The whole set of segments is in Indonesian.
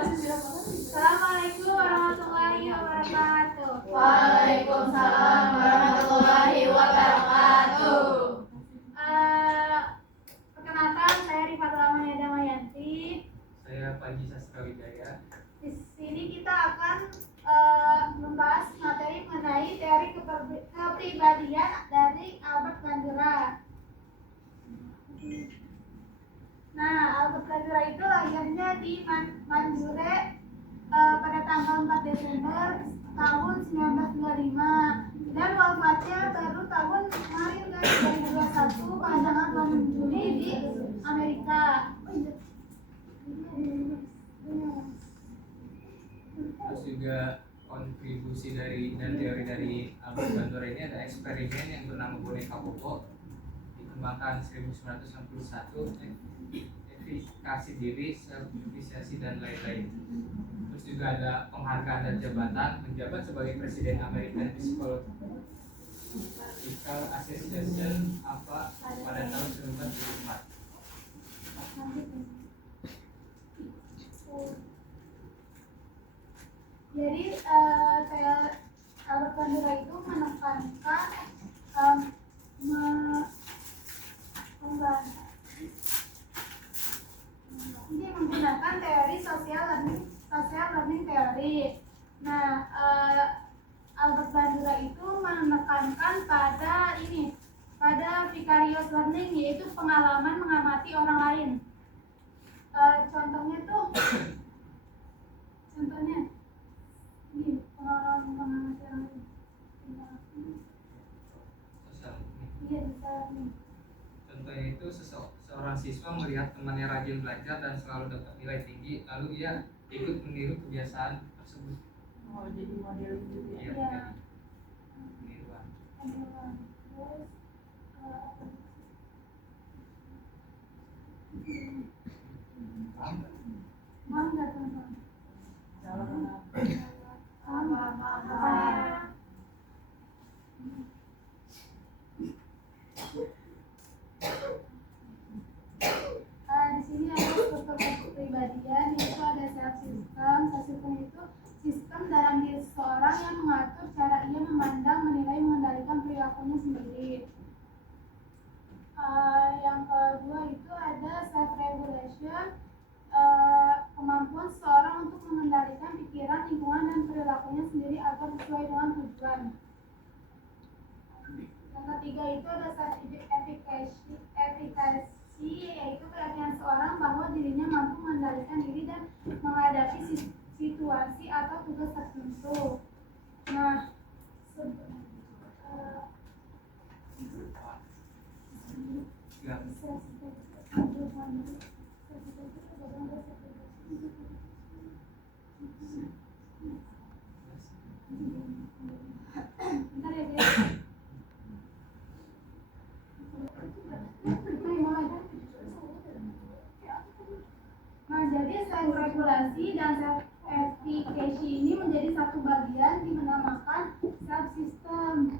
Assalamualaikum warahmatullahi wabarakatuh. Waalaikumsalam warahmatullahi wabarakatuh. Perkenalkan, saya Rifatul Amaniada Mayanti. Saya Panji Sastrawijaya. Di sini kita akan membahas materi mengenai teori kepribadian dari Albert Bandura. Nah, Albert Bandura itu lahirnya di Manjure pada tanggal 4 Desember tahun 1925 dan wafatnya baru tahun kemarin guys, 2021 pada tanggal 6 Juni di Amerika. Terus juga kontribusi dari dan teori dari Albert Bandura ini ada eksperimen yang bernama boneka Bobo, dikembangkan 1961, efikasi diri, self-efisiensi dan lain-lain. Terus juga ada penghargaan dan jabatan, menjabat sebagai Presiden American Psychological Association apa pada tahun 1974. Jadi Albert Bandura itu menekankan ini menggunakan teori social learning teori. Nah, Albert Bandura itu menekankan pada vicarious learning, yaitu pengalaman mengamati orang lain. Contohnya ini pengalaman mengamati orang lain. Iya, bisa nih. Contohnya itu seorang siswa melihat temannya rajin belajar dan selalu dapat nilai tinggi, lalu ia ikut meniru kebiasaan tersebut. Oh, jadi model gitu ya? Iya. Peniruan. Terus mau nggak teman-teman? Di sini ada struktur kepribadian, yaitu ada self system. Self system itu sistem dalam diri seseorang yang mengatur cara ia memandang, menilai, mengendalikan perilakunya sendiri. Yang kedua itu ada self regulation, kemampuan seseorang untuk mengendalikan pikiran, lingkungan, dan perilakunya sendiri agar sesuai dengan tujuan. Yang ketiga itu ada self efficacy, yaitu keyakinan seorang bahwa dirinya mampu mengendalikan diri dan menghadapi situasi atau tugas tertentu. Nah, bentar ya guys. Nah, jadi self regulasi dan self efficacy ini menjadi satu bagian dinamakan self system.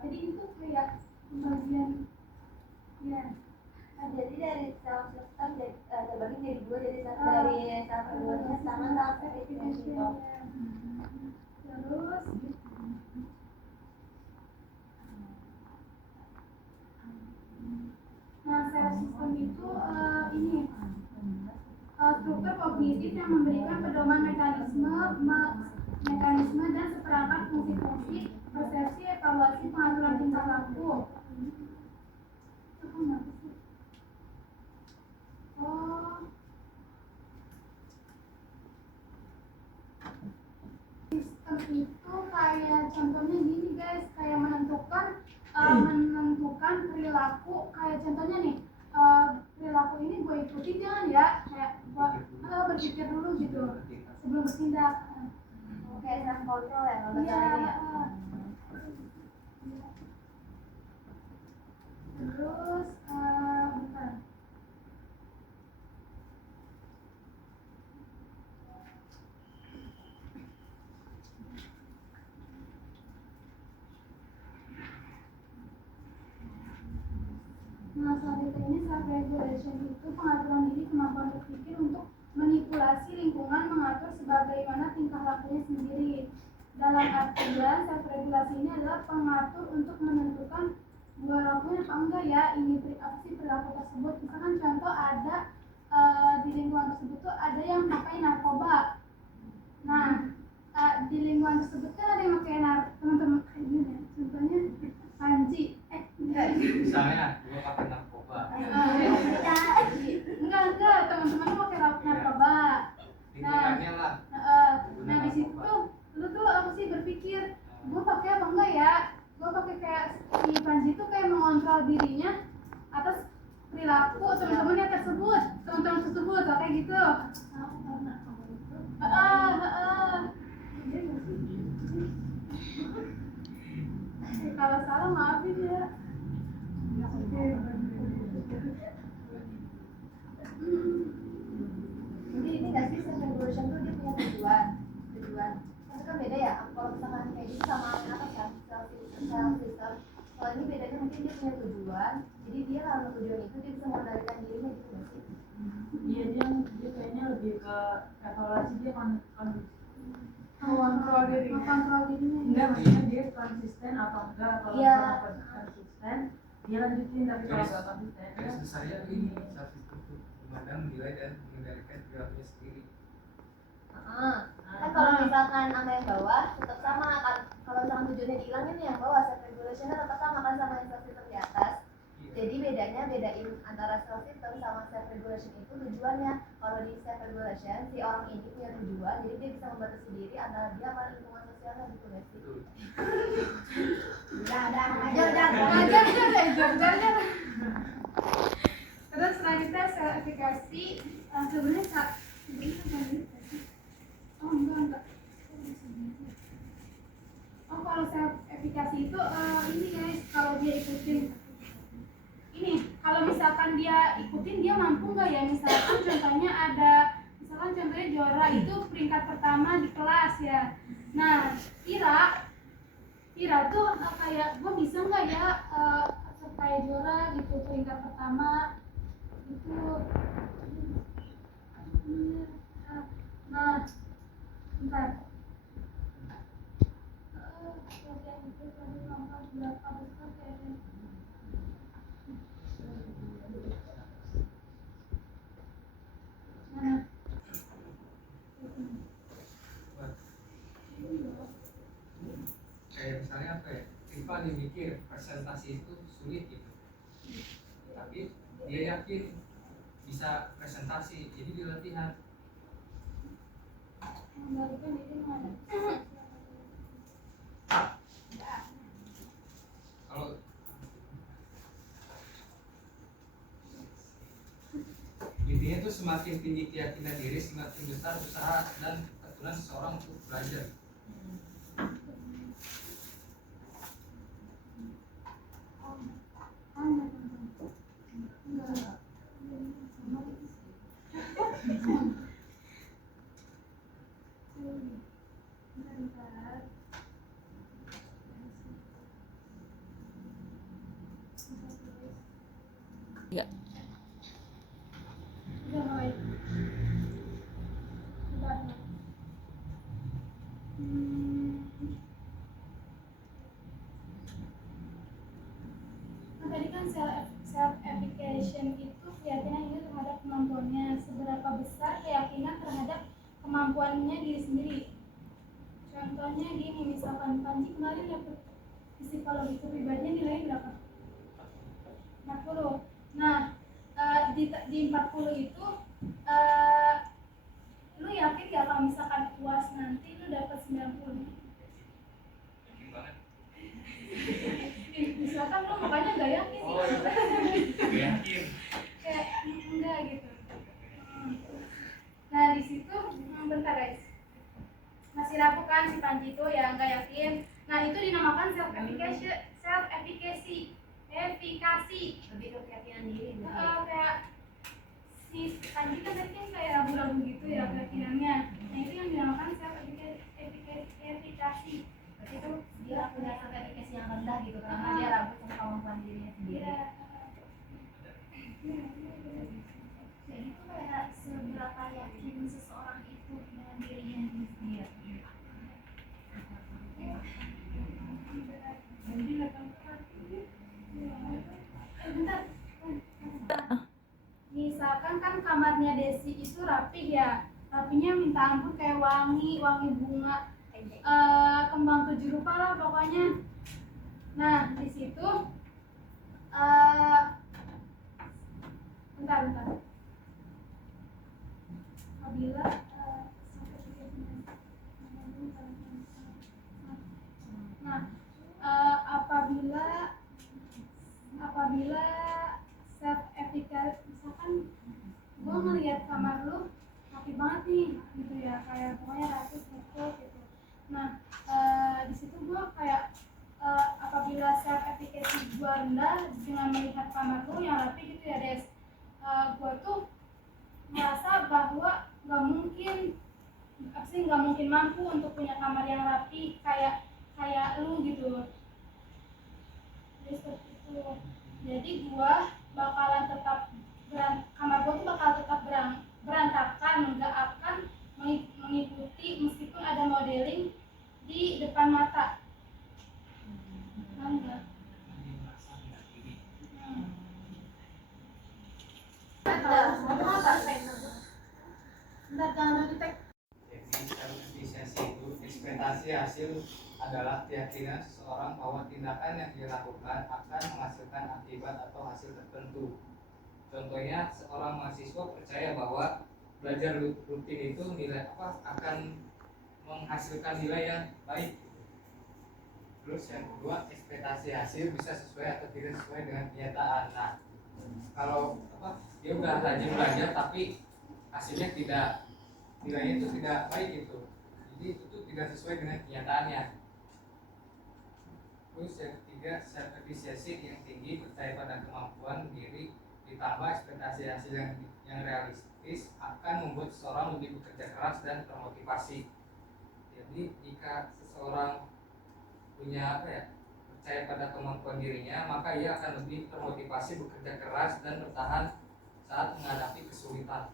Jadi itu kayak bagian ya. Nah, jadi dari self system terbagi jadi dua, jadi dari self regulation sama self efficacy. Terus nah, self system itu ini struktur kognitif yang memberikan pedoman mekanisme dan seperangkat fungsi-fungsi persepsi, evaluasi, pengaturan tingkah laku. Sistem itu kayak contohnya gini guys, kayak menentukan perilaku. Kayak contohnya nih, perilaku ini gue ikutin jangan ya, kayak gue berpikir dulu gitu sebelum bertindak. Kayak self control ya kalau Iya. Terus bentar. Nah, selanjutnya ini self regulation itu pengaturan diri, kemampuan berpikir untuk manipulasi dalam artian self regulasi ini adalah pengatur untuk menentukan gue lakuin apa enggak ya ini apa sih perilaku tersebut. Misalkan contoh ada di lingkungan tersebut tuh ada yang pakai narkoba. Nah di lingkungan tersebut kan ada yang pakai teman-teman kayak gini ya. Contohnya Panji Misalnya gue pakai narkoba, enggak teman-teman pakai narkoba. lingkungannya lah. Nah di situ tuh lu tuh apa sih berpikir gue pakai apa enggak ya, gue pakai kayak si Panji tuh kayak mengontrol dirinya atas perilaku teman-temannya tersebut, teman-teman tersebut kayak gitu. Kalau salah maafin ya. Jadi ini nggak sih self regulation tuh dia punya tujuan. Itu kan beda ya. Kalau misalkan kayak gitu sama apa kan self system. Kalau ini bedanya mungkin dia punya tujuan. Jadi dia lalu tujuan itu dia bisa mengendalikan dirinya gitu nggak sih? Iya dia kayaknya lebih ke evaluasi dia Mengontrol dirinya. enggak maksudnya dia konsisten atau enggak kalau Iya. konsisten dia lanjutin tapi kalau nggak konsisten Garis besarnya tuh ini self itu memandang, menilai dan mengendalikan perilakunya sendiri. Kan kalau misalkan sama yang bawah tetap sama kan. Kalau misalkan tujuannya dihilangin yang bawah self regulationnya tetap sama kan sama yang self system di atas. Jadi bedain antara self system sama self regulation itu tujuannya. Kalau di self regulation si orang ini punya tujuan, jadi dia bisa membatasi diri antara dia sama lingkungan sosialnya gitu guys. Betul. Ngajar. Terus selanjutnya self efficacy. Sebenarnya enggak. Kalau self efficacy itu ini guys, kalau dia ikutin ini, kalau misalkan dia ikutin dia mampu nggak ya, misalkan contohnya Jora itu peringkat pertama di kelas ya. Nah Ira tuh kayak gue bisa nggak ya kayak Jora gitu peringkat pertama gitu. Nah bentar berapa besar kayaknya. Kayak misalnya apa ya, Riva nih mikir presentasi itu sulit gitu, tapi dia yakin bisa presentasi, jadi dia latihan. Kalau intinya tuh semakin tinggi keyakinan diri, semakin besar usaha dan ketekunan seseorang untuk belajar. Ya. Tadi kan self effication itu keyakinan ini terhadap kemampuannya, seberapa besar keyakinan terhadap kemampuannya diri sendiri. Contohnya gini, misalkan Panji kemarin dapat psikologi kepribadian nilainya berapa? 40. Nah di 40 itu lu yakin gak kalau misalkan UAS nanti lu dapat 90? Yakin banget. Misalkan lu makanya gak yakin nih. Gak yakin. Kayak enggak gitu. Nah di situ bentar guys, masih ragu kan si Panji itu ya nggak yakin. Nah itu dinamakan self efficacy. Lebih ke keyakinan diri. Kayak si Panji kan tadi kan kayak ragu-ragu gitu ya keyakinannya. Nah itu yang dinamakan self efficacy. Berarti itu dia punya self efficacy yang rendah gitu karena dia ragu sama kemampuan dirinya sendiri. Jadi itu kayak seberapa yakin seseorang itu dengan dirinya sendiri. rapih ya, rapinya minta ampun, kayak wangi bunga, kembang 7 rupa lah pokoknya. Nah di situ bentar apabila apabila self efficacy, misalkan gue ngelihat kamar lu rapi banget nih gitu ya, kayak pokoknya rapi cukup gitu. Nah di situ gue kayak apabila self efficacy gue rendah dengan melihat kamar lu yang rapi gitu ya Des, gue tuh merasa bahwa nggak mungkin mampu untuk punya kamar yang rapi kayak lu gitu. Jadi seperti itu. Jadi gua bakalan tetap kamar gua tuh bakal tetap berantakan, nggak akan mengikuti meskipun ada modeling di depan mata. Enggak. Bentar, jangan di tag. Jadi efisiensi itu ekspektasi hasil adalah keyakinan seseorang bahwa tindakan yang dilakukan akan menghasilkan akibat atau hasil tertentu. Contohnya, seorang mahasiswa percaya bahwa belajar rutin itu akan menghasilkan nilai yang baik. Terus yang kedua, ekspektasi hasil bisa sesuai atau tidak sesuai dengan kenyataan. Nah, kalau dia udah rajin belajar tapi hasilnya nilainya itu tidak baik gitu, jadi itu tidak sesuai dengan kenyataannya. Terus yang ketiga, self efficacy yang tinggi, percaya pada kemampuan diri ditambah ekspektasi hasil yang realistis akan membuat seseorang lebih bekerja keras dan termotivasi. Jadi jika seseorang punya percaya pada kemampuan dirinya, maka ia akan lebih termotivasi bekerja keras dan bertahan saat menghadapi kesulitan.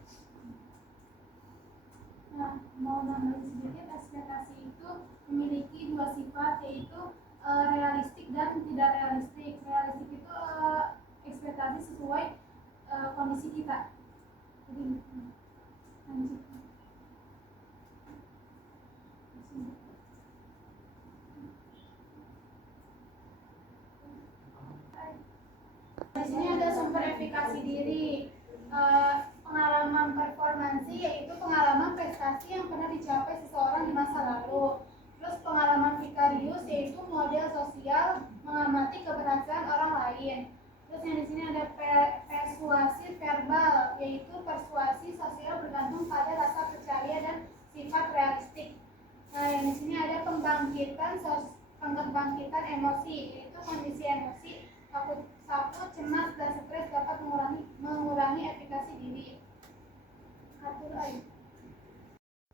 Nah, mau nambahin sedikit, ekspektasi itu memiliki dua sifat, yaitu realistik dan tidak realistik. Realistik itu ekspektasi sesuai kondisi kita. Jadi lanjut. Di sini ada sumber efikasi diri. Pengalaman performansi yaitu pengalaman prestasi yang pernah dicapai seseorang di masa lalu. Terus pengalaman vicarius yaitu model sosial mengamati keberhasilan orang lain. Terus yang di sini ada persuasi verbal yaitu persuasi sosial bergantung pada rasa percaya dan sifat realistik. Nah, yang di sini ada pembangkitan emosi yaitu kondisi emosi takut, cemas, dan stres dapat mengurangi efikasi diri. Atur aja.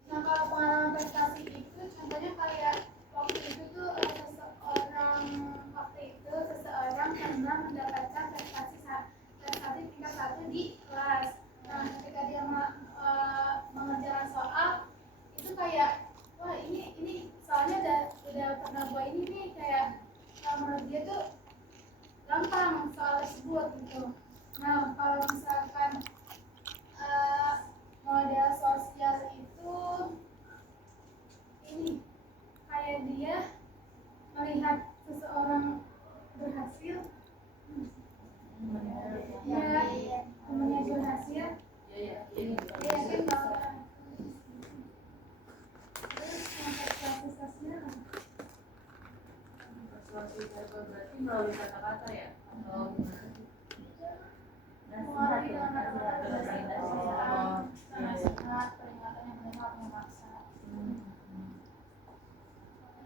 Nah, kalau pengalaman prestasi itu contohnya kayak waktu itu seseorang pernah mendapatkan prestasi tingkat 1 di kelas. Nah, ketika dia mengerjakan soal itu kayak, wah ini soalnya udah pernah gua ini nih, kayak menurut dia tuh gampang soal tersebut gitu. Nah, kalau misalkan model sosial itu ini kayak dia melihat seseorang berhasil, ya temennya berhasil, dia yakin bahwa terus yang persuasi sosial berarti melalui kata-kata ya? Atau gimana? mengalami dengan kata-kata nasihat, peringatan yang mendengar memaksa.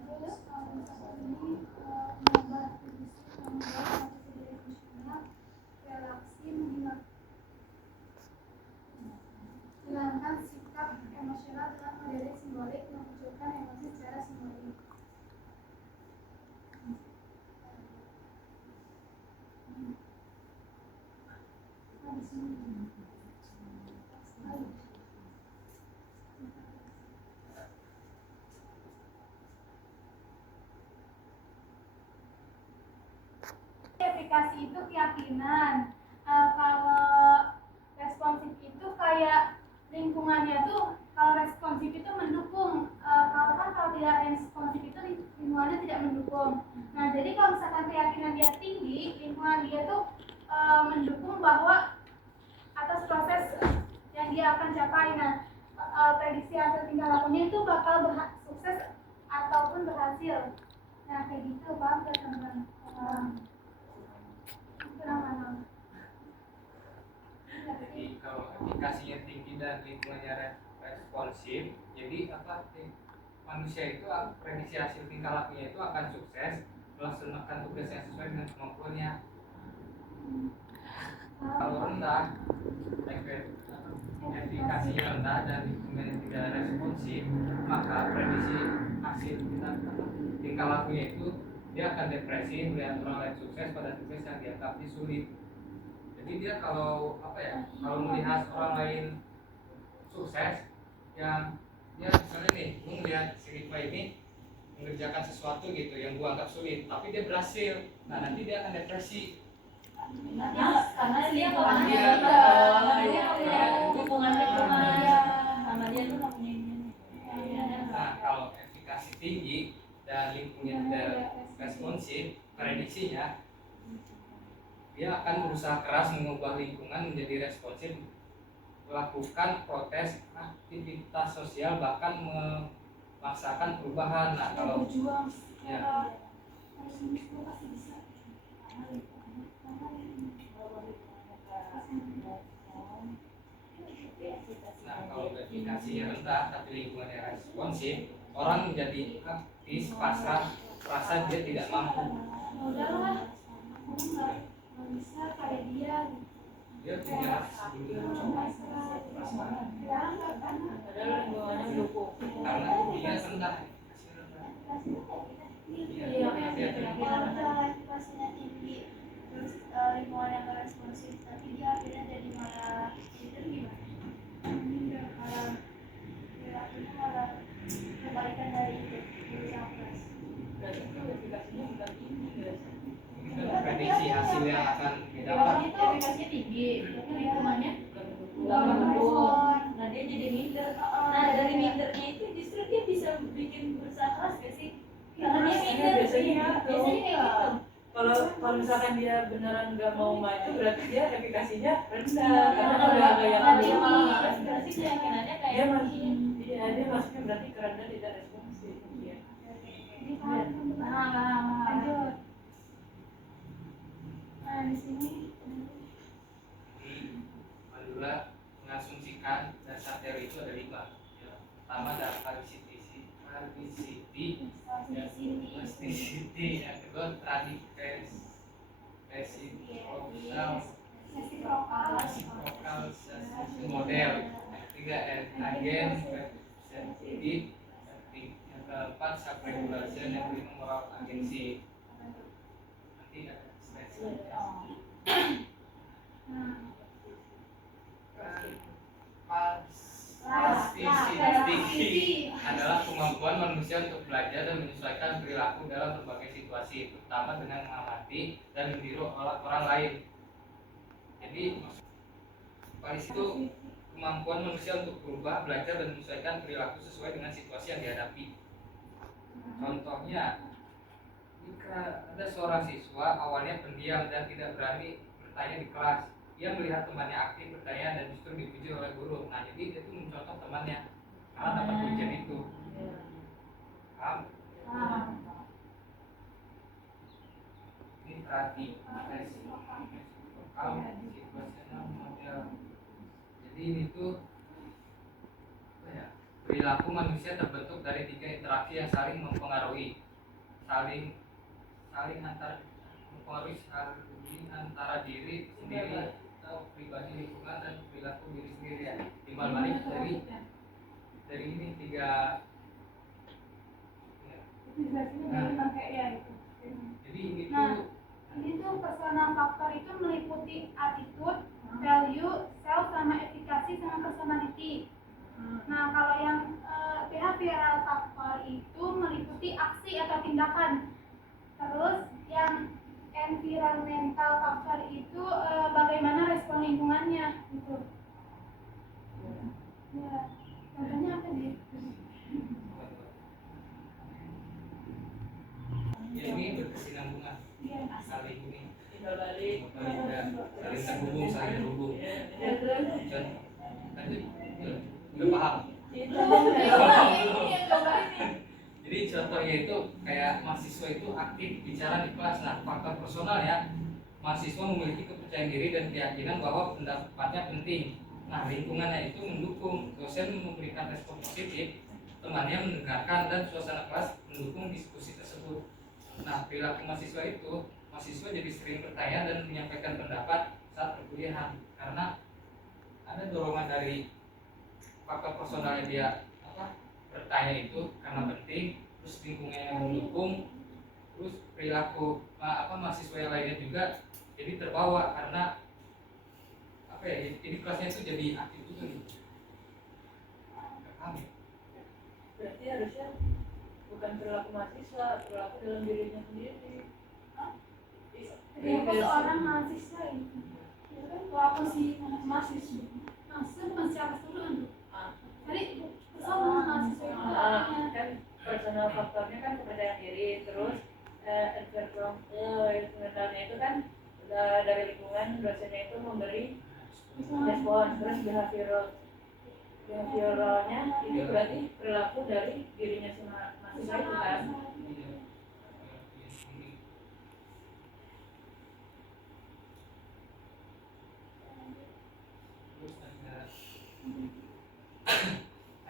Terus kalau misalkan ini menambah fisik, membuat diri emosional, relaksi, menghilangkan sikap emosional dengan model simbolik, memunculkan emosi secara simbolik. Efikasi itu keyakinan. Kalau responsif itu kayak lingkungan lingkungannya tuh kalau responsif itu mendukung, kalau tidak responsif itu lingkungannya tidak mendukung. Nah jadi kalau misalkan keyakinan dia tinggi, lingkungan dia tuh mendukung bahwa atas proses yang dia akan capai. Nah prediksi hasil tingkah lakunya itu bakal sukses ataupun berhasil. Nah kayak gitu paham gak teman-teman? Jadi kalau efikasinya tinggi dan lingkungannya responsif, jadi manusia itu prediksi hasil tingkah lakunya itu akan sukses melaksanakan tugas yang sesuai dengan kemampuannya. Kalau rendah, efikasinya rendah dan lingkungannya tidak responsif, maka prediksi hasil tingkah lakunya itu dia akan depresi melihat orang lain sukses pada tugas yang dianggapnya sulit. Jadi dia kalau melihat orang lain sukses yang dia misalnya nih, gue melihat si Rifa ini mengerjakan sesuatu gitu yang gue anggap sulit, tapi dia berhasil, nah nanti dia akan depresi. Karena dia nggak punya dukungan sama dia tuh nggak punya ini. Nah kalau efikasi tinggi dan lingkungan tidak responsif, prediksinya dia akan berusaha keras mengubah lingkungan menjadi responsif, melakukan protes, aktivitas sosial, bahkan memaksakan perubahan. Nah kalau ya, nah kalau efikasinya rendah tapi lingkungannya responsif, orang menjadi aktif, pasrah, rasa dia tidak mampu. Udahlah, aku nggak bisa kayak dia. Dia punya sebelum mencoba perasaan Padahal lingkungannya mendukung. karena dia rendah. Iya, kalau misalnya efikasinya tinggi, terus lingkungan yang nggak responsif, tapi dia akhirnya jadi malah leader gimana? Malah perilakunya malah kebalikan dari itu, berusaha keras. Berarti itu efikasinya bukan tinggi guys. Prediksi hasil yang akan didapat. Itu efikasinya tinggi, tapi lingkungannya Nggak merespon. Nah dia jadi minder. Nah dari mindernya itu justru dia bisa bikin berusaha keras gak sih? Karena dia minder. Biasanya kayak gitu. Kalau misalkan dia beneran nggak mau maju, berarti dia efikasinya rendah. Karena kalau yang dia malah berarti keyakinannya kayak dia maksudnya berarti karena tidak responsif. Iya. Lanjut. Nah di sini Mandula mengasumsikan dasar teori itu ada 5. Ya. Pertama adalah plasticity, yang kedua reciprocal model, yang ketiga agen sensitif, yang keempat self regulation, yang kelima moral agency. Nanti ada slide. Plasticity adalah kemampuan manusia untuk belajar dan menyesuaikan perilaku dalam berbagai situasi, terutama dengan mengamati dan meniru orang lain. Jadi, itu kemampuan manusia untuk berubah, belajar dan menyesuaikan perilaku sesuai dengan situasi yang dihadapi. Contohnya, jika ada seorang siswa awalnya pendiam dan tidak berani bertanya di kelas, dia melihat temannya aktif bertanya dan justru dipuji oleh guru. Nah, jadi itu mencontoh temannya karena dapat pujian itu. Paham? Ini tadi situasional model. Jadi ini tuh perilaku manusia terbentuk dari 3 interaksi yang saling mempengaruhi, saling antara diri sendiri atau pribadi, lingkungan dan perilaku diri sendiri ya. Timbal balik dari ini 3 jadi ini tuh ini tuh personal faktor itu meliputi attitude, value, self sama efikasi sama personality. Nah kalau yang behavioral faktor itu meliputi aksi atau tindakan. Terus yang environmental factor itu bagaimana respon lingkungannya gitu. Ya, contohnya apa nih? Ya ini berkesinambungan, Iya. saling ini, Tinggal balik. saling terhubung, saling terhubung. Dan tadi udah paham. Itu yang gambar ini. Jadi contohnya itu kayak mahasiswa itu aktif bicara di kelas. Nah, faktor personal ya, mahasiswa memiliki kepercayaan diri dan keyakinan bahwa pendapatnya penting. Nah, lingkungannya itu mendukung, dosen memberikan respon positif, temannya mendengarkan, dan suasana kelas mendukung diskusi tersebut. Nah, perilaku mahasiswa itu, mahasiswa jadi sering bertanya dan menyampaikan pendapat saat perkuliahan karena ada dorongan dari faktor personalnya dia bertanya itu karena penting, terus lingkungannya yang mendukung, terus perilaku mahasiswa yang lainnya juga jadi terbawa karena apa ya, jadi kelasnya itu jadi aktif juga gitu. Nggak paham ya? berarti harusnya bukan perilaku mahasiswa, perilaku dalam dirinya sendiri. Aku seorang mahasiswa itu. Ya kan, kalau aku sih mahasiswa. Mahasiswa bukan siapa dulu. Jadi personal mahasiswa itu orangnya. Kan personal faktornya kan kepercayaan diri, terus mentalnya itu kan dari lingkungan dosennya itu memberi respon, terus behavioralnya itu berarti perilaku dari dirinya si mahasiswa itu kan. Terus ada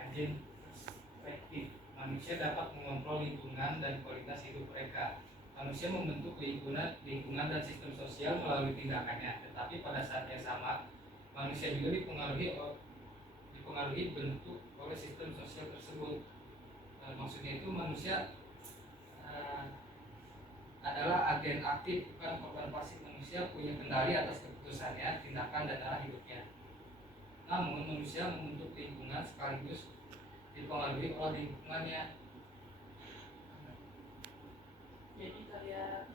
agen perspektif. Manusia dapat mengontrol lingkungan dan kualitas hidup mereka. Manusia membentuk lingkungan dan sistem sosial melalui tindakannya. Tetapi pada saat yang sama, manusia juga dipengaruhi bentuk oleh sistem sosial tersebut. Maksudnya itu manusia adalah agen aktif, bukan korban pasif. Manusia punya kendali atas keputusannya, tindakan, dan arah hidupnya. Namun manusia membentuk lingkungan sekaligus dipengaruhi oleh lingkungannya. Jadi kayak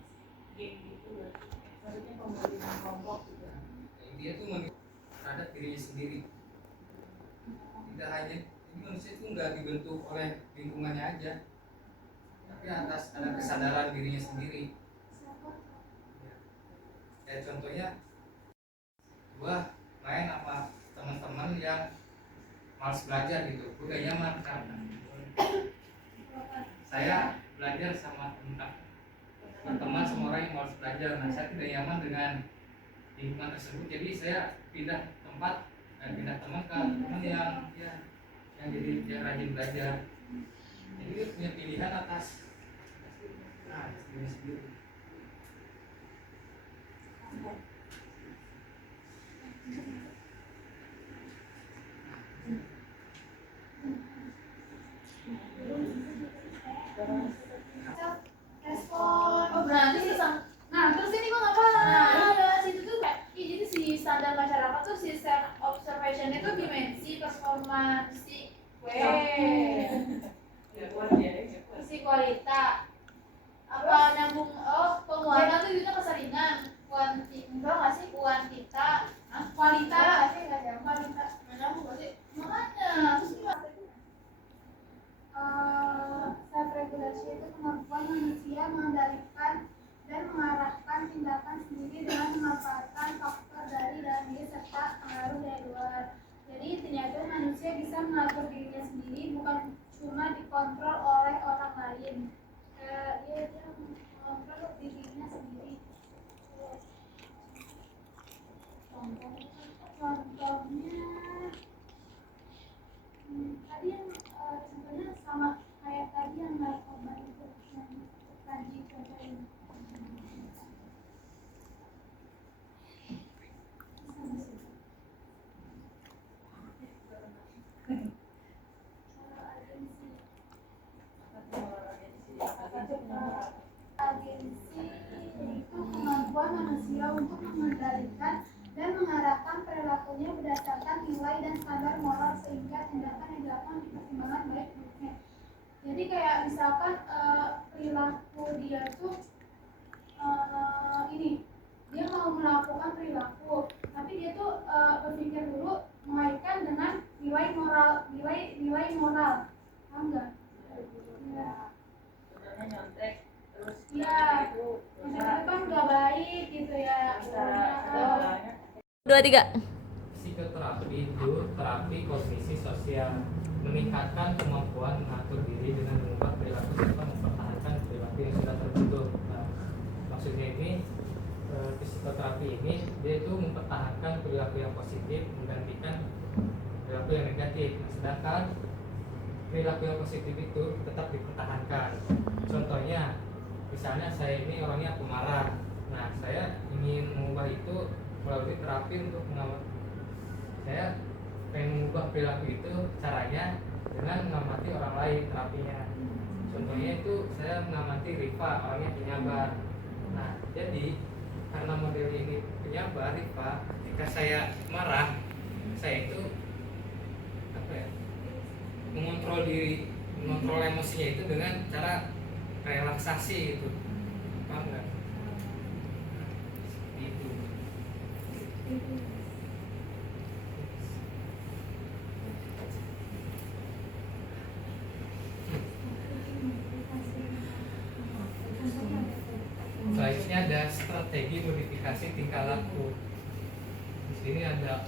geng gitu ya, maksudnya pembentukan kelompok gitu. Dia tuh terhadap dirinya sendiri. Tidak hanya ini, manusia itu nggak dibentuk oleh lingkungannya aja, tapi atas ada kesadaran dirinya sendiri. Ya contohnya, gua main sama teman-teman yang malas belajar gitu, gue gak nyaman karena saya belajar sama teman sama orang yang malas belajar. Nah, saya tidak nyaman dengan lingkungan tersebut, jadi saya pindah teman ke teman yang jadi yang rajin belajar. Jadi dia punya pilihan atas diri sendiri. Respon. Oh berarti sih Nah, terus ini kok nggak paham. nah iya situ tuh kayak jadi si standar masyarakat tuh si self observation itu dimensi performa si si kualitas apa nyambung penguatan tuh juga keseringan enggak nggak sih kuantita Kualitas. kualitas nyambung nggak sih makanya terus gimana? Self regulasi itu kemampuan manusia mengendalikan dan mengarahkan tindakan sendiri dengan memanfaatkan faktor dari dalam diri serta pengaruh dari luar. Jadi intinya itu manusia bisa mengatur dirinya sendiri, bukan cuma dikontrol oleh orang lain. Dia mengontrol dirinya sendiri. Contohnya tadi yang contohnya sama kayak tadi yang narkoba itu yang tadi contohnya. Agensi itu kemampuan manusia untuk mengendalikan dan mengarahkan perilakunya berdasarkan nilai dan standar moral sehingga tindakan yang dilakukan dipertimbangkan baik buruknya. Jadi kayak misalkan perilaku dia tuh ini dia mau melakukan perilaku, tapi dia tuh berpikir dulu mengaitkan dengan nilai moral, paham nggak? Ya. Contohnya nyontek terus Iya, itu maksudnya itu kan nggak baik gitu ya. caranya 2, 3. Psikoterapi itu terapi kognisi sosial, meningkatkan kemampuan mengatur diri dengan mengubah perilaku serta mempertahankan perilaku yang sudah terbentuk. Nah, maksudnya ini psikoterapi ini dia itu mempertahankan perilaku yang positif menggantikan perilaku yang negatif. Nah, sedangkan perilaku yang positif itu tetap dipertahankan. Contohnya, misalnya saya ini orangnya pemarah. Nah, saya ingin mengubah itu melalui terapi untuk saya pengen mengubah perilaku itu caranya dengan mengamati orang lain terapinya. Contohnya itu saya mengamati Rifa, orangnya penyabar. Nah, jadi karena model ini penyabar Rifa, ketika saya marah, saya itu apa ya? Mengontrol diri, mengontrol emosinya itu dengan cara relaksasi gitu. Paham nggak? Itu. Selanjutnya ada strategi modifikasi tingkah laku. Di sini ada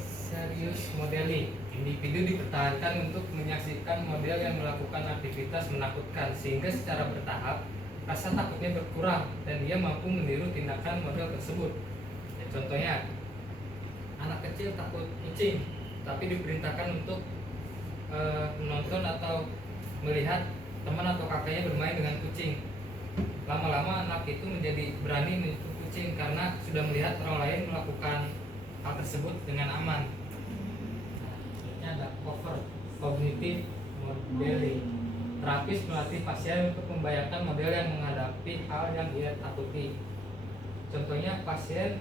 serious modeling. Individu dipertahankan untuk menyaksikan model yang melakukan aktivitas menakutkan sehingga secara bertahap rasa takutnya berkurang dan dia mampu meniru tindakan model tersebut. Ya, contohnya, anak kecil takut kucing, tapi diperintahkan untuk menonton atau melihat teman atau kakaknya bermain dengan kucing. Lama-lama anak itu menjadi berani menyentuh kucing karena sudah melihat orang lain melakukan hal tersebut dengan aman. Nah, ini ada cognitive modeling. Terapis melatih pasien untuk membayangkan model yang menghadapi hal yang ia takuti. Contohnya pasien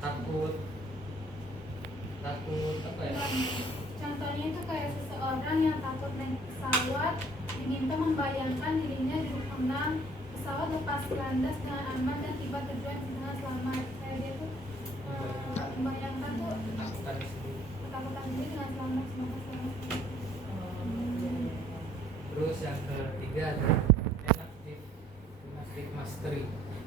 takut apa ya? Contohnya itu kayak seseorang yang takut naik pesawat diminta membayangkan dirinya duduk tenang, pesawat lepas landas dengan aman dan tiba tujuan dengan selamat. Kayak dia tuh membayangkan tuh ketakutan diri dengan selamat, semoga selamat. Terus yang ketiga ada enactive mastery.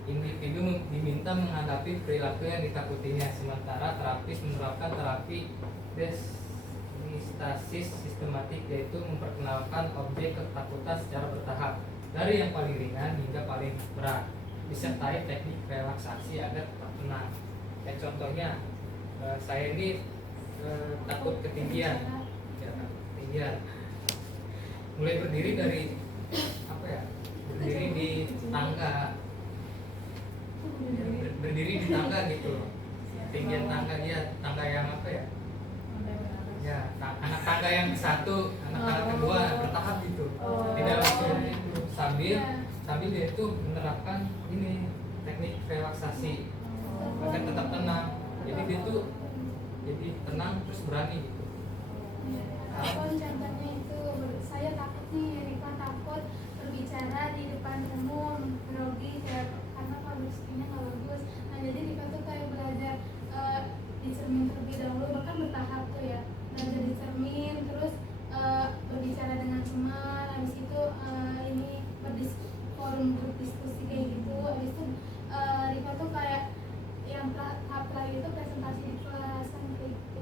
Individu diminta menghadapi perilaku yang ditakutinya, sementara terapis menerapkan terapi desmistasis sistematik, yaitu memperkenalkan objek ketakutan secara bertahap dari yang paling ringan hingga paling berat, disertai teknik relaksasi agar tetap tenang. Kayak contohnya, saya ini takut ketinggian, ya, ketinggian. Mulai berdiri dari apa ya? Berdiri di tangga. Berdiri di tangga gitu loh. Tinggian tangga dia, tangga yang apa ya? Ya, anak tangga yang satu, anak tangga kedua bertahap gitu. Tidak langsung itu sambil dia itu menerapkan ini teknik relaksasi agar tetap tenang. Jadi dia tuh jadi tenang terus berani gitu. Apa contohnya itu, saya takut nih, Rika takut berbicara di depan umum, grogi karena kondisinya nggak bagus. Nah jadi Rika tuh kayak belajar di cermin terlebih dahulu, bahkan bertahap tuh ya, belajar di cermin, terus berbicara dengan teman, habis itu ini forum berdiskusi kayak gitu, habis itu Rika tuh kayak yang tahap lagi itu presentasi di kelas kan kayak gitu.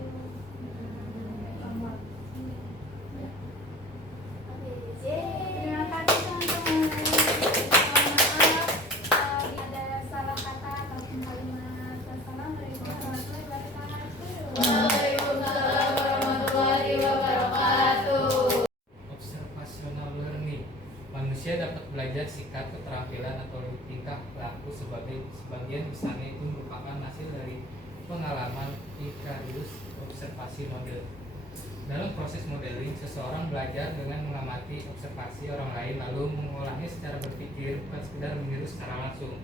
Terima kasih teman-teman. Mohon maaf ada salah kata ataupun kalimat. Wassalamualaikum warahmatullahi wabarakatuh. Waalaikumsalam warahmatullahi wabarakatuh. Observational learning. Manusia dapat belajar sikap, keterampilan atau tingkah laku sebagian besarnya itu merupakan hasil dari pengalaman vicarious observasi model. Dalam proses modeling, seseorang belajar dengan mengamati observasi orang lain lalu mengolahnya secara berpikir, bukan sekedar meniru secara langsung.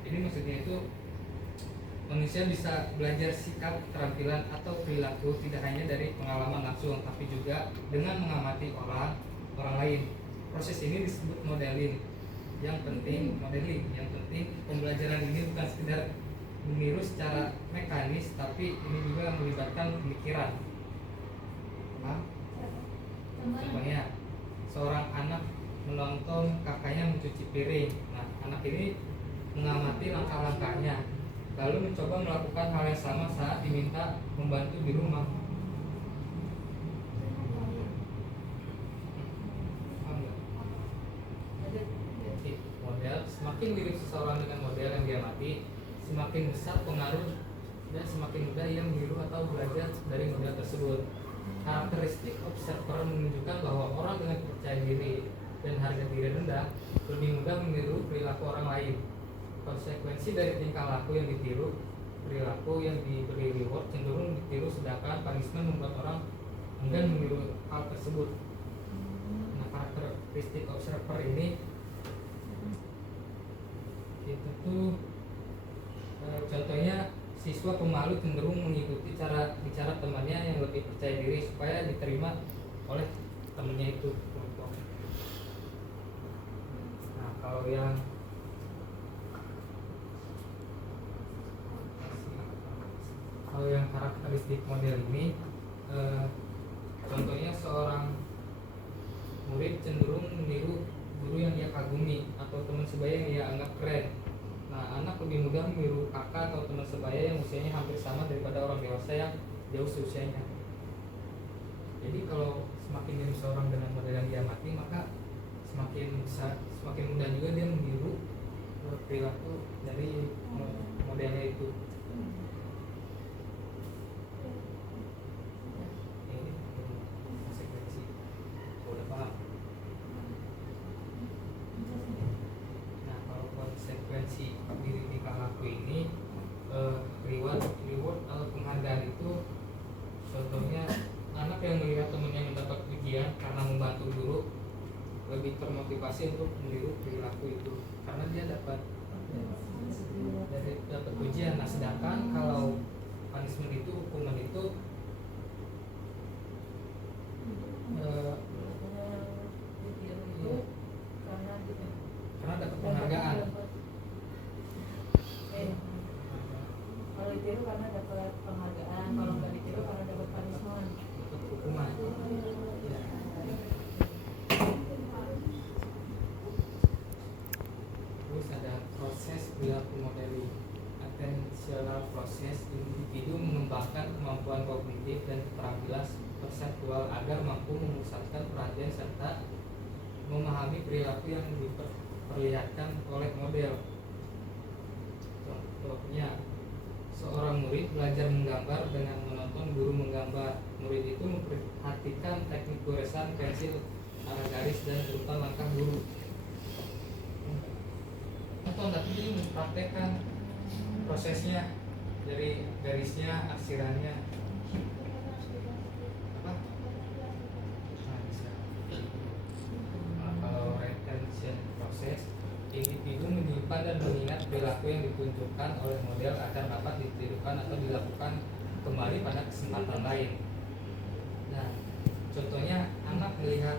Jadi maksudnya itu manusia bisa belajar sikap, keterampilan atau perilaku tidak hanya dari pengalaman langsung, tapi juga dengan mengamati orang lain. Proses ini disebut modeling. Yang penting pembelajaran ini bukan sekedar meniru secara mekanis, tapi ini juga melibatkan pemikiran. Paham? Contohnya, seorang anak menonton kakaknya mencuci piring. Nah, anak ini mengamati langkah-langkahnya, lalu mencoba melakukan hal yang sama saat diminta membantu di rumah. Paham nggak? Jadi, model semakin mirip seseorang dengan model yang dia amati, semakin besar pengaruh dan semakin mudah ia meniru atau belajar dari model tersebut. Karakteristik observer menunjukkan bahwa orang dengan percaya diri dan harga diri rendah lebih mudah meniru perilaku orang lain. Konsekuensi dari tingkah laku yang ditiru, perilaku yang diberi reward cenderung ditiru, sedangkan punishment membuat orang enggan meniru hal tersebut. Nah, karakteristik observer ini itu tuh contohnya, siswa pemalu cenderung mengikuti cara bicara temannya yang lebih percaya diri supaya diterima oleh temannya itu. Nah, kalau yang karakteristik model ini, contohnya seorang murid cenderung meniru guru yang dia kagumi atau teman sebaya yang dia anggap keren. Nah, anak lebih mudah meniru kakak atau teman sebaya yang usianya hampir sama daripada orang dewasa yang jauh seusianya. Jadi kalau semakin mirip seorang dengan model yang dia amati, maka semakin mudah juga dia meniru perilaku dari modelnya itu. Ini konsekuensi. Udah paham? Nah, kalau konsekuensi diri tingkah laku ini, reward atau penghargaan itu, contohnya anak yang melihat temannya mendapat pujian karena membantu guru lebih termotivasi untuk meniru perilaku itu karena dia dapat pujian. Nah, sedangkan kalau punishment itu, hukuman itu karena dapat penghargaan. Kalau ditiru karena dapat penghargaan, kalau nggak ditiru karena dapat punishment. Dapat hukuman. Ya. Terus ada proses perilaku modeling. Attentional proses, individu mengembangkan kemampuan kognitif dan keterampilan perseptual agar mampu memusatkan perhatian serta memahami perilaku yang diperlihatkan oleh model. Contohnya, seorang murid belajar menggambar dengan menonton guru menggambar. Murid itu memperhatikan teknik goresan pensil, arah garis, dan urutan langkah guru. Nonton, tapi dia mempraktekkan prosesnya dari garisnya, arsirannya. Apa? Nah, bisa. Nah, kalau retention proses, individu menyimpan dan mengingat perilaku yang ditunjukkan oleh model agar dapat ditirukan atau dilakukan kembali pada kesempatan lain. Nah, contohnya anak melihat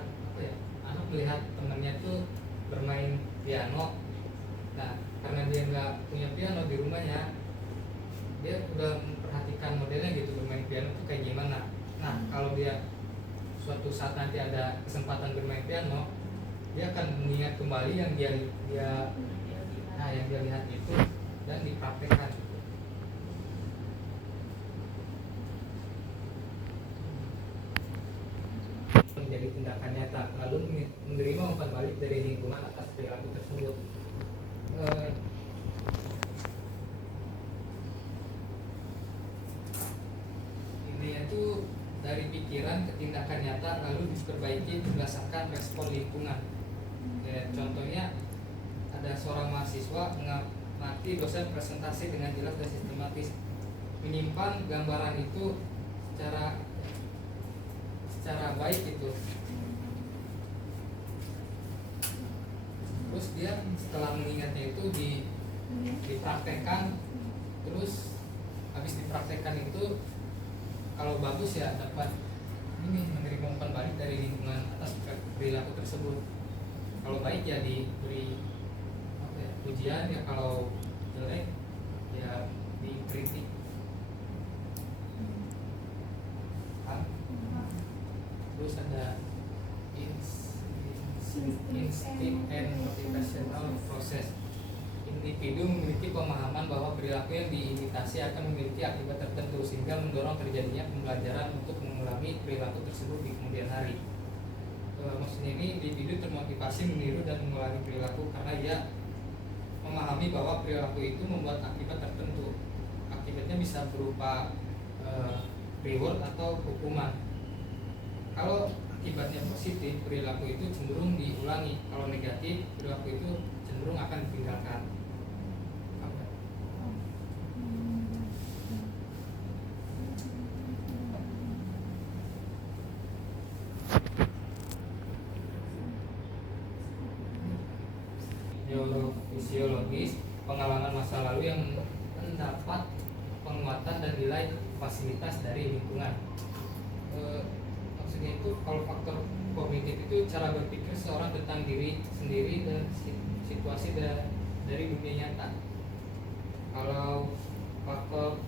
anak melihat temannya tuh bermain piano. Nah, karena dia nggak punya piano di rumahnya, dia udah memperhatikan modelnya gitu, bermain piano tuh kayak gimana. Nah, kalau dia suatu saat nanti ada kesempatan bermain piano, dia akan mengingat kembali yang dia lihat itu dan dipraktekkan. Menjadi tindakan nyata, lalu menerima umpan balik dari lingkungan atas perilaku tersebut. Ini itu dari pikiran ke tindakan nyata lalu diperbaiki berdasarkan respon lingkungan. Contohnya, ada seorang mahasiswa mengamati dosen presentasi dengan jelas dan sistematis, menyimpan gambaran itu secara baik itu. Terus dia setelah mengingatnya itu dipraktekkan, terus habis dipraktekkan itu kalau bagus ya dapat menerima umpan balik dari lingkungan atas perilaku tersebut. Kalau baik ya diberi pujian, ya kalau jelek ya dikritik. Terus ada instinct and motivational process. Individu memiliki pemahaman bahwa perilaku yang diimitasi akan memiliki akibat tertentu sehingga mendorong terjadinya pembelajaran untuk mengulangi perilaku tersebut di kemudian hari. Maksudnya ini individu termotivasi meniru dan mengulangi perilaku karena ia memahami bahwa perilaku itu membuat akibat tertentu. Akibatnya bisa berupa reward atau hukuman. Kalau akibatnya positif, perilaku itu cenderung diulangi. Kalau negatif, perilaku itu cenderung akan ditinggalkan. Neurofisiologis, pengalaman masa lalu yang mendapat penguatan dan nilai fasilitas dari lingkungan. Maksudnya itu kalau faktor kognitif itu cara berpikir seorang tentang diri sendiri dan situasi dari dunia nyata. Kalau faktor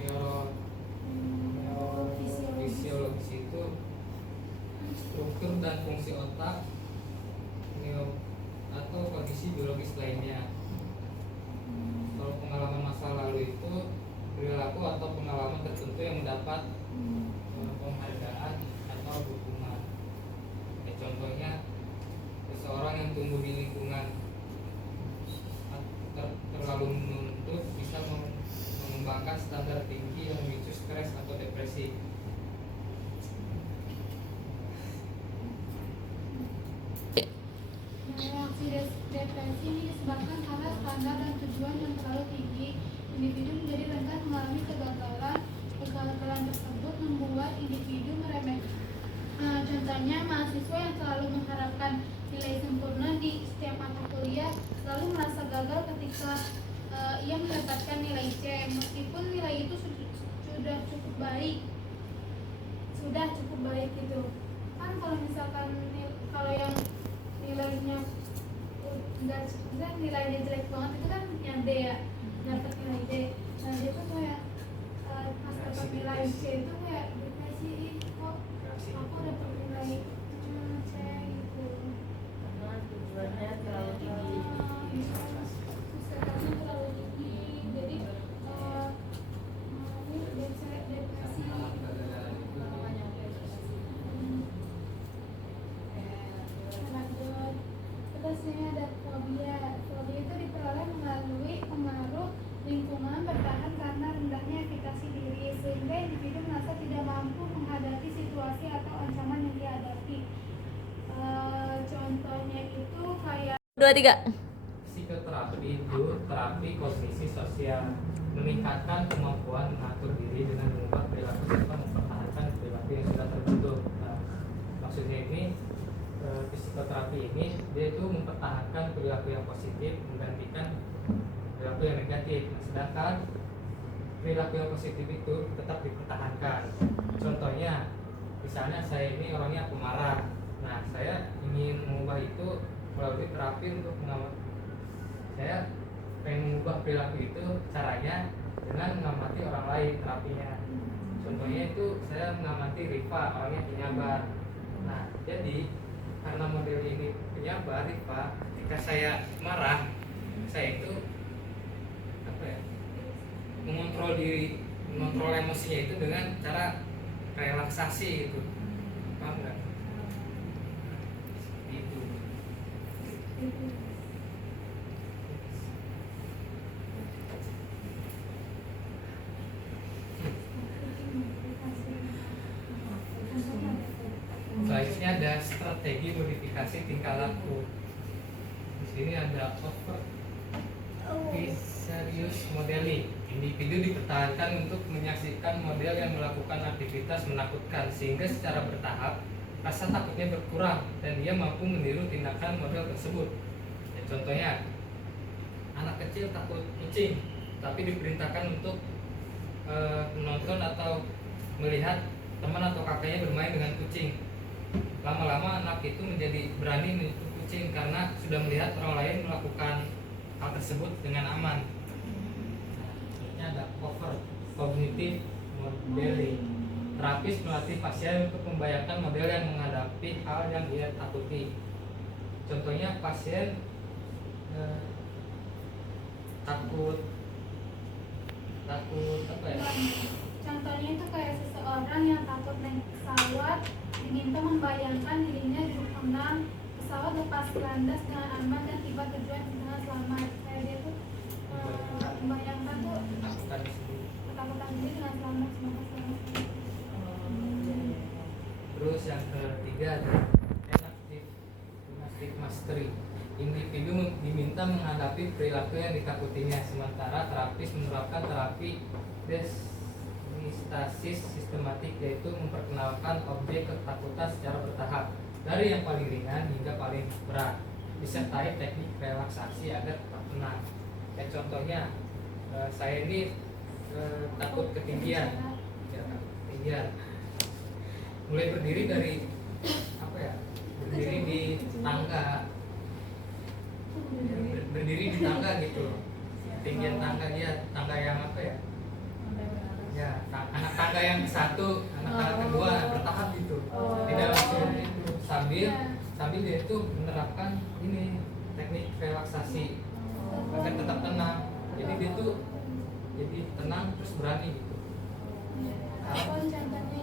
neurofisiologis itu struktur dan fungsi otak atau kondisi biologis lainnya. Kalau pengalaman masa lalu itu perilaku atau pengalaman tertentu yang mendapat penghargaan atau dukungan. Contohnya seseorang yang tumbuh di lingkungan terlalu menuntut bisa mengembangkan standar tinggi yang memicu stres atau depresi. Reaksi depresi ini disebabkan karena standar dan tujuan yang terlalu tinggi. Individu menjadi rentan mengalami kegagalan. Kegagalan tersebut membuat individu meremehkan. Contohnya mahasiswa yang selalu mengharapkan nilai sempurna di setiap mata kuliah selalu merasa gagal ketika ia mendapatkan nilai C meskipun nilai itu sudah cukup baik gitu. Kan kalau misalkan kalau yang nilainya nilainya jelek banget itu kan yang D ya, dapat nilai D. Nah dia tuh kayak pas dapat nilai C itu kayak depresi, kok aku dapat nilai cuma C gitu. Karena tujuannya terlalu tinggi. Usahanya terlalu tinggi, jadi depresi. Terus ini ada fobia. Fobia itu diperoleh melalui pengaruh lingkungan bertahan karena rendahnya efikasi diri sehingga individu merasa tidak mampu menghadapi situasi atau ancaman yang dihadapi. Contohnya itu kayak 2, 3. Psikoterapi itu terapi kognisi sosial, meningkatkan kemampuan mengatur diri dengan mengubah perilaku serta mempertahankan perilaku yang sudah terbentuk. Nah, maksudnya ini psikoterapi ini dia itu mempertahankan perilaku yang positif menggantikan perilaku yang negatif. Nah, sedangkan perilaku yang positif itu tetap dipertahankan. Contohnya, misalnya saya ini orangnya pemarah. Nah, saya ingin mengubah itu melalui terapi untuk saya pengen mengubah perilaku itu caranya dengan mengamati orang lain terapinya. Contohnya itu saya mengamati Rifa, orangnya penyabar. Nah, jadi karena model ini penyabar Rifa, ketika saya marah, saya itu mengontrol diri, mengontrol emosinya itu dengan cara relaksasi gitu. Paham nggak? Itu. Selanjutnya ada strategi modifikasi tingkah laku. Di sini ada serius modeling. Individu dipertahankan untuk menyaksikan model yang melakukan aktivitas menakutkan sehingga secara bertahap rasa takutnya berkurang dan dia mampu meniru tindakan model tersebut. Ya, contohnya, anak kecil takut kucing, tapi diperintahkan untuk menonton atau melihat teman atau kakaknya bermain dengan kucing. Lama-lama anak itu menjadi berani menyentuh kucing karena sudah melihat orang lain melakukan hal tersebut dengan aman. contohnya ada cover cognitive modeling. Terapis melatih pasien untuk membayangkan model yang menghadapi hal yang dia takuti. Contohnya pasien takut apa ya? Contohnya itu kayak seseorang yang takut naik pesawat diminta membayangkan dirinya duduk tenang, pesawat lepas landas dengan aman dan tiba tujuan dengan selamat. Kayak dia tuh membayangkan tuh Ketakutan sendiri. ketakutan diri dengan selamat, semoga selamat. Terus yang ketiga ada enactive mastery. Individu diminta menghadapi perilaku yang ditakutinya, sementara terapis menerapkan terapi desinistasis sistematik, yaitu memperkenalkan objek ketakutan secara bertahap dari yang paling ringan hingga paling berat, disertai teknik relaksasi agar tetap tenang. Kayak contohnya saya ini takut ketinggian, ya, ketinggian. Mulai berdiri dari apa ya? Berdiri di tangga, berdiri di tangga gitu. Ketinggian tangga dia, tangga yang apa ya? Ya, anak tangga yang satu, anak tangga kedua bertahap gitu. Tidak langsung itu sambil dia itu menerapkan ini teknik relaksasi agar tetap tenang. Jadi dia tuh jadi tenang terus berani gitu. Apa contohnya